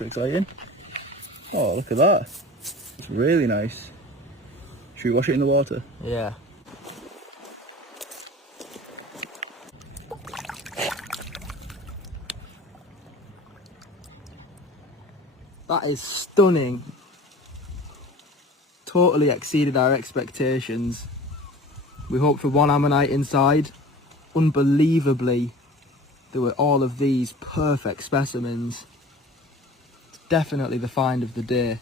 looks exciting. Oh, look at that. It's really nice. Should we wash it in the water? Yeah. That is stunning. Totally exceeded our expectations. We hoped for one ammonite inside. Unbelievably, there were all of these perfect specimens. It's definitely the find of the day.